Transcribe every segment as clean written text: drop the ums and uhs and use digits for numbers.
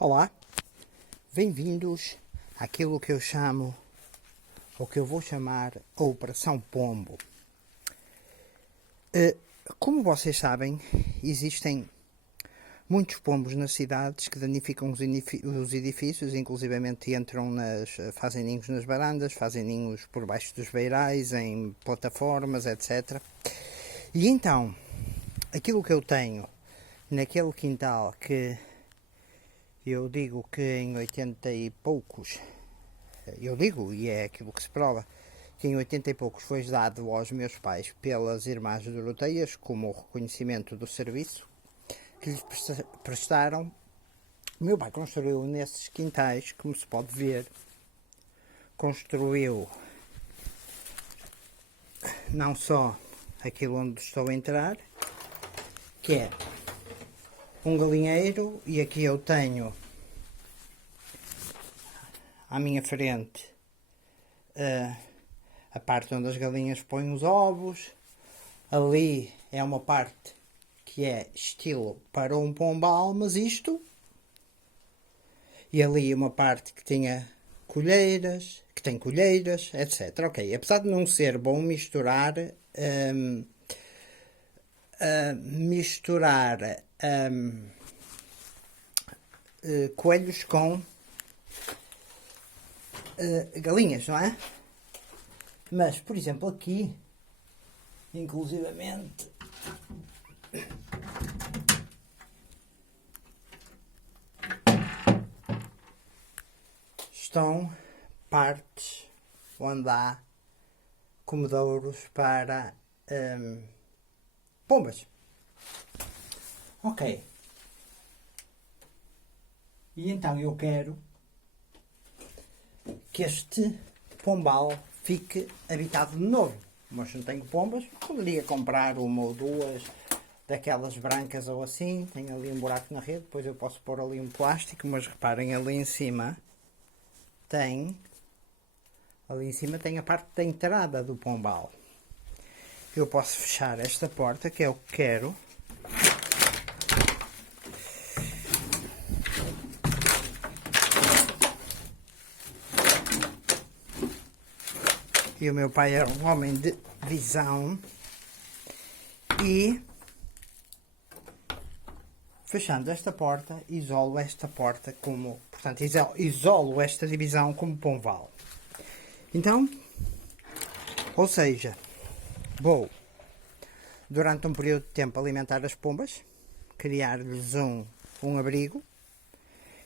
Olá, bem-vindos àquilo que eu chamo, ou que eu vou chamar, a Operação Pombo. Como vocês sabem, existem muitos pombos nas cidades que danificam os edifícios, inclusivamente fazem ninhos nas varandas, fazem ninhos por baixo dos beirais, em plataformas, etc. E então, aquilo que eu tenho naquele quintal que eu digo que em 80 e poucos, eu digo, e é aquilo que se prova, que em 80 e poucos foi dado aos meus pais pelas Irmãs Doroteias como reconhecimento do serviço que lhes prestaram. O meu pai construiu nesses quintais, como se pode ver, construiu não só aquilo onde estou a entrar, que é um galinheiro, e aqui eu tenho à minha frente a parte onde as galinhas põem os ovos. Ali é uma parte que é estilo para um pombal, mas isto. E ali uma parte que tem colheiras, etc. Ok, apesar de não ser bom misturar coelhos com galinhas, não é? Mas, por exemplo, aqui, inclusivamente, estão partes onde há comedouros para pombas. Ok. E então eu quero que este pombal fique habitado de novo. Mas não tenho pombas, poderia comprar uma ou duas daquelas brancas ou assim. Tenho ali um buraco na rede, depois eu posso pôr ali um plástico, mas reparem, ali em cima tem a parte da entrada do pombal. Eu posso fechar esta porta, que é o que quero. E o meu pai era um homem de visão. E fechando esta porta, isolo esta porta como... Portanto, isolo esta divisão como pombal. Então, ou seja, vou, durante um período de tempo, alimentar as pombas, criar-lhes um abrigo,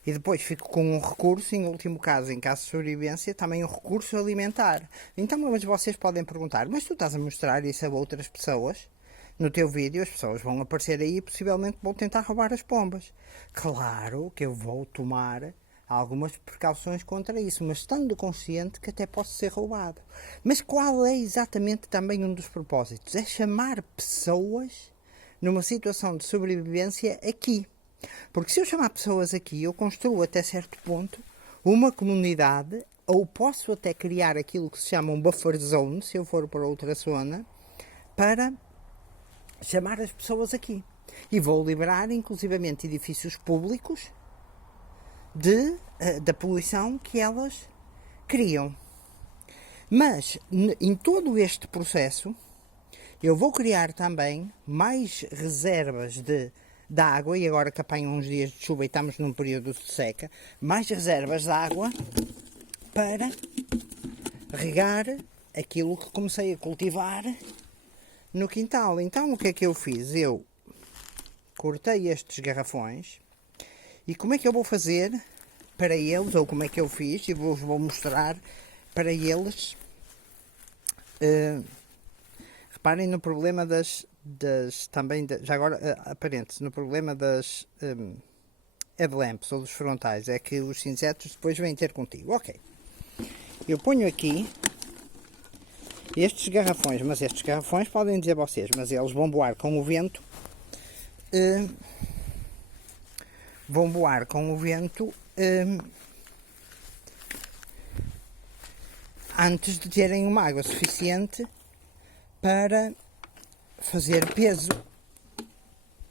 e depois fico com um recurso, em último caso, em caso de sobrevivência, também um recurso alimentar. Então, mas vocês podem perguntar, mas tu estás a mostrar isso a outras pessoas? No teu vídeo, as pessoas vão aparecer aí e possivelmente vão tentar roubar as pombas. Claro que eu vou tomar algumas precauções contra isso, mas estando consciente que até posso ser roubado. Mas qual é exatamente também um dos propósitos? É chamar pessoas numa situação de sobrevivência aqui. Porque se eu chamar pessoas aqui, eu construo até certo ponto uma comunidade, ou posso até criar aquilo que se chama um buffer zone, se eu for para outra zona, para chamar as pessoas aqui. E vou liberar, inclusivamente, edifícios públicos da poluição que elas criam. Mas, em todo este processo, eu vou criar também mais reservas de água, e agora que apanham uns dias de chuva e estamos num período de seca, mais reservas de água para regar aquilo que comecei a cultivar no quintal. Então o que é que eu fiz? Eu cortei estes garrafões, e como é que eu vou fazer para eles, ou como é que eu fiz, e vou mostrar para eles. Reparem no problema já agora, aparente, no problema das headlamps, ou dos frontais, é que os insetos depois vêm ter contigo. Ok. Eu ponho aqui estes garrafões, mas estes garrafões podem dizer vocês, mas eles vão voar com o vento. Vão voar com o vento antes de terem uma água suficiente para fazer peso.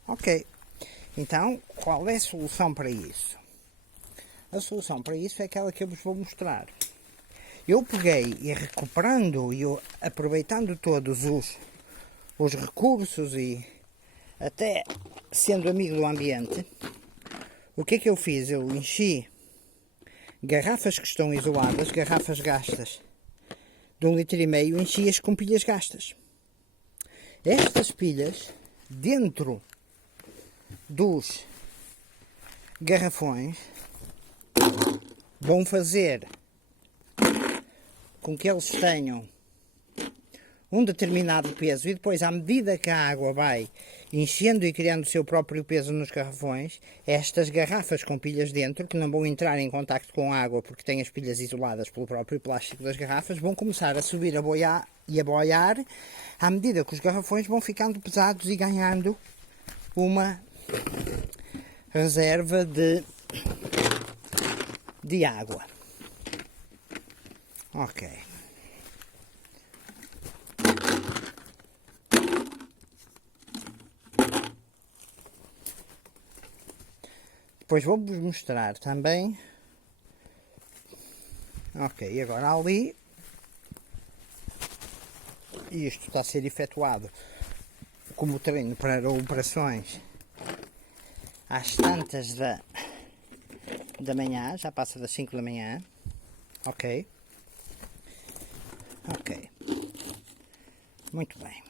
Ok. Então, qual é a solução para isso? A solução para isso é aquela que eu vos vou mostrar. Eu peguei e recuperando e aproveitando todos os recursos e até sendo amigo do ambiente, o que é que eu fiz? Eu enchi garrafas que estão isoladas, garrafas gastas de 1,5 litro, enchi-as com pilhas gastas. Estas pilhas, dentro dos garrafões, vão fazer com que eles tenham um determinado peso e depois, à medida que a água vai enchendo e criando o seu próprio peso nos garrafões, estas garrafas com pilhas dentro, que não vão entrar em contacto com a água porque têm as pilhas isoladas pelo próprio plástico das garrafas, vão começar a subir a boiar à medida que os garrafões vão ficando pesados e ganhando uma reserva de água. Ok. Depois vou-vos mostrar também. Ok, agora ali. Isto está a ser efetuado como treino para operações às tantas da manhã, já passa das 5 da manhã. Ok. Ok. Muito bem.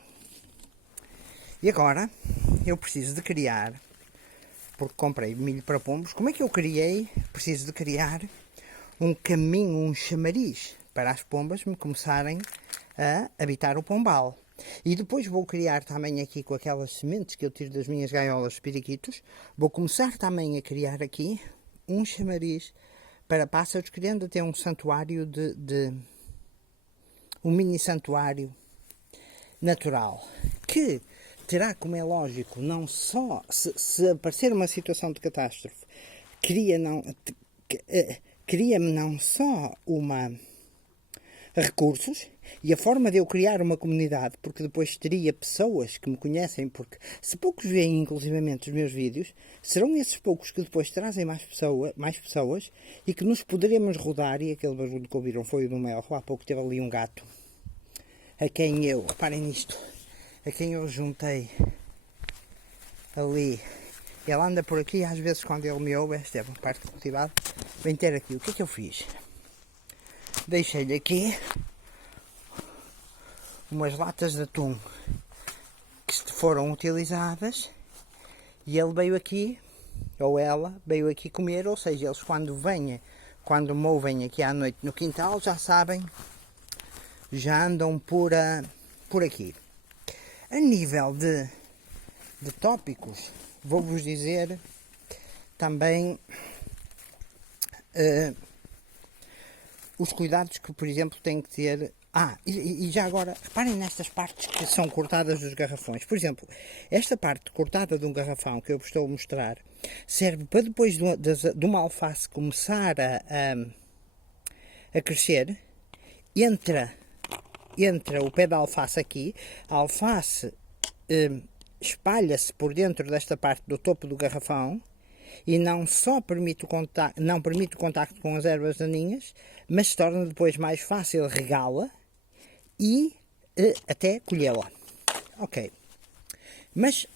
E agora eu preciso de criar, porque comprei milho para pombos. Como é que eu criei? Preciso de criar um caminho, um chamariz para as pombas me começarem a habitar o pombal. E depois vou criar também aqui com aquelas sementes que eu tiro das minhas gaiolas de periquitos, vou começar também a criar aqui um chamariz para pássaros, querendo ter um santuário um mini santuário natural, que terá, como é lógico, não só, se aparecer uma situação de catástrofe, cria-me não só recursos e a forma de eu criar uma comunidade, porque depois teria pessoas que me conhecem, porque se poucos veem inclusivamente os meus vídeos, serão esses poucos que depois trazem mais pessoas e que nos poderemos rodar. E aquele barulho que ouviram foi o do Mel. Há pouco teve ali um gato a quem eu, reparem nisto, a quem eu juntei ali. Ele anda por aqui, às vezes quando ele me ouve, esta é uma parte cultivada, vem ter aqui. O que é que eu fiz? Deixei-lhe aqui umas latas de atum que foram utilizadas e ele veio aqui, ou ela veio aqui comer, ou seja, eles quando me ouvem aqui à noite no quintal, já sabem, já andam por aqui. A nível de tópicos, vou-vos dizer também os cuidados que, por exemplo, tem que ter. E já agora, reparem nestas partes que são cortadas dos garrafões. Por exemplo, esta parte cortada de um garrafão que eu vos estou a mostrar serve para depois de uma alface começar a crescer, entra o pé da alface aqui, a alface espalha-se por dentro desta parte do topo do garrafão e não só permite o contacto com as ervas daninhas, mas se torna depois mais fácil regá-la e até colhê-la. Ok. Mas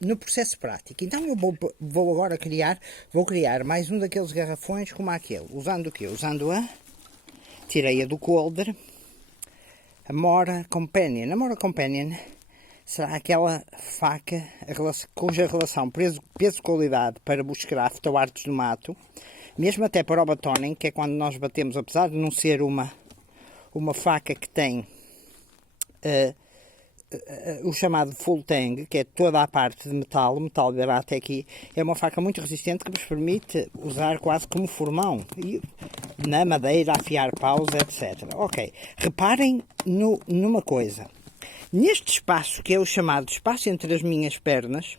no processo prático, então eu vou agora criar mais um daqueles garrafões como aquele. Usando o quê? Usando a tireia do Colder, a Mora Companion. A Mora Companion será aquela faca cuja relação peso-qualidade para bushcraft ou artes do mato, mesmo até para o batoning, que é quando nós batemos, apesar de não ser uma faca que tem o chamado full tang, que é toda a parte de metal verá até aqui, é uma faca muito resistente que vos permite usar quase como formão, e na madeira, afiar paus, etc. Ok, reparem numa coisa. Neste espaço, que é o chamado espaço entre as minhas pernas,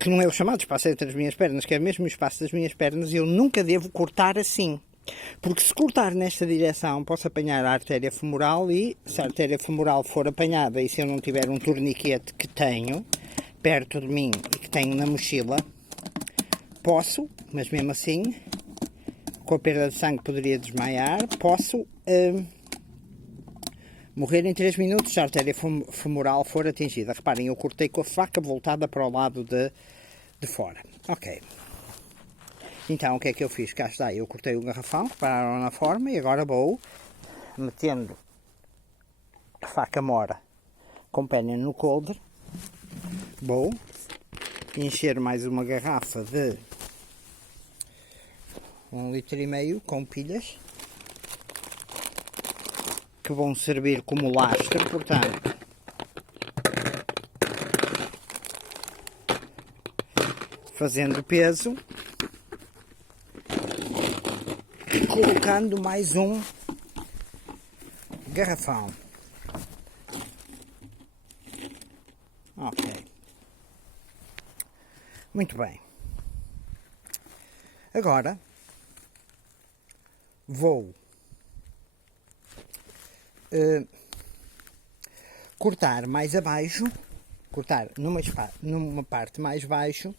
que não é o chamado espaço entre as minhas pernas, que é mesmo o espaço das minhas pernas, eu nunca devo cortar assim. Porque se cortar nesta direção, posso apanhar a artéria femoral e, se a artéria femoral for apanhada e se eu não tiver um torniquete que tenho perto de mim e que tenho na mochila, posso, mas mesmo assim, com a perda de sangue poderia desmaiar, posso morrer em 3 minutos se a artéria femoral for atingida. Reparem, eu cortei com a faca voltada para o lado de fora. Ok. Então, o que é que eu fiz? Cá está, eu cortei o garrafão, repararam na forma, e agora vou metendo a faca mora com pena no coldre. Vou encher mais uma garrafa de 1,5 litro com pilhas, que vão servir como lastro, portanto, fazendo peso, e colocando mais um garrafão. Ok. Muito bem. Agora vou cortar mais abaixo, cortar numa parte mais baixa,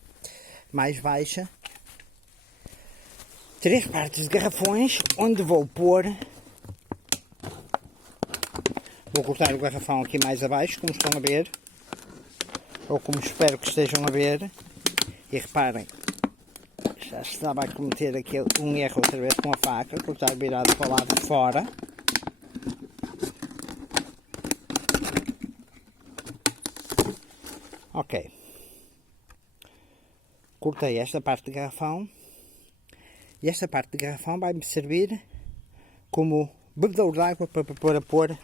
3 partes de garrafões, onde vou cortar o garrafão aqui mais abaixo, como estão a ver, ou como espero que estejam a ver, e reparem, já estava a cometer aqui um erro outra vez com a faca, cortar virado para o lado de fora. Ok. Cortei esta parte de garrafão, e esta parte de garrafão vai-me servir como bebedouro de água para pôr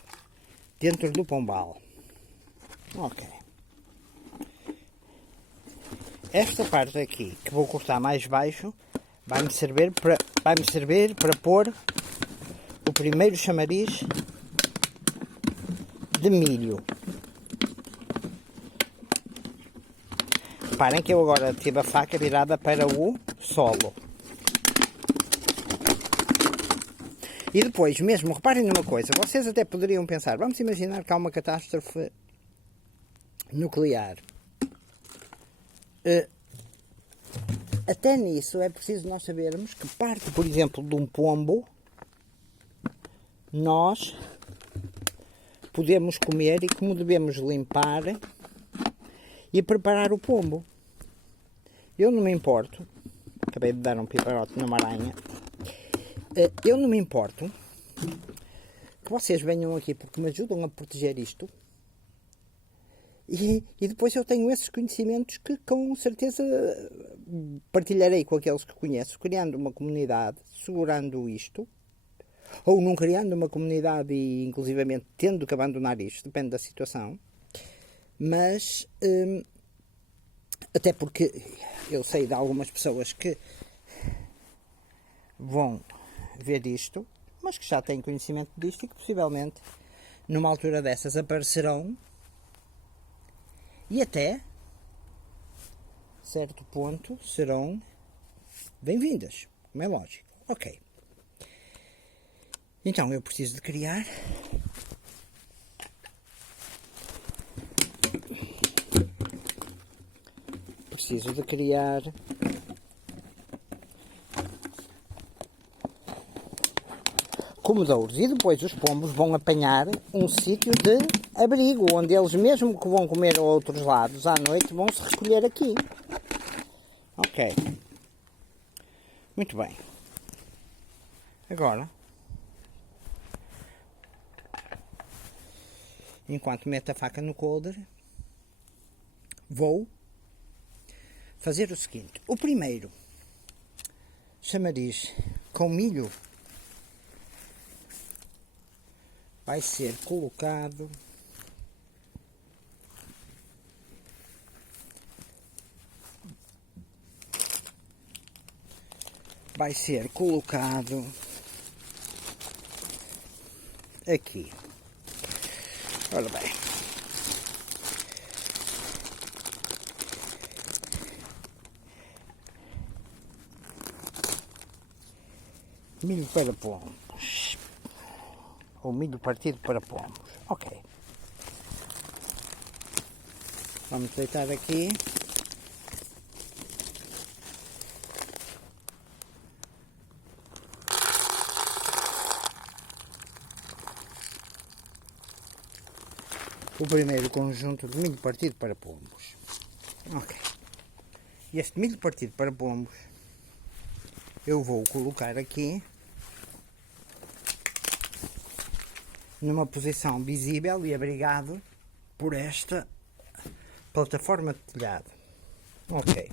dentro do pombal. Ok. Esta parte aqui, que vou cortar mais baixo, vai-me servir para pôr o primeiro chamariz de milho. Reparem que eu agora tive a faca virada para o solo. E depois, mesmo, reparem numa coisa, vocês até poderiam pensar, vamos imaginar que há uma catástrofe nuclear. Até nisso é preciso nós sabermos que parte, por exemplo, de um pombo, nós podemos comer e como devemos limpar e preparar o pombo. Eu não me importo, acabei de dar um piparote numa aranha, eu não me importo que vocês venham aqui porque me ajudam a proteger isto. E depois eu tenho esses conhecimentos que com certeza partilharei com aqueles que conheço, criando uma comunidade, segurando isto, ou não criando uma comunidade e inclusivamente tendo que abandonar isto, depende da situação. Mas, até porque eu sei de algumas pessoas que vão ver isto, mas que já têm conhecimento disto e que possivelmente numa altura dessas aparecerão e até certo ponto serão bem-vindas, como é lógico. Ok. Então eu preciso de criar comedouros e depois os pombos vão apanhar um sítio de abrigo, onde eles mesmo que vão comer a outros lados à noite vão se recolher aqui. Ok. Muito bem. Agora, enquanto meto a faca no coldre, vou fazer o seguinte. O primeiro chamariz com milho vai ser colocado aqui. Ora bem. Milho para pombos. Ou milho partido para pombos. Ok. Vamos deitar aqui. o primeiro conjunto de milho partido para pombos. Ok. Este milho partido para pombos eu vou colocar aqui numa posição visível e abrigado por esta plataforma de telhado. Ok.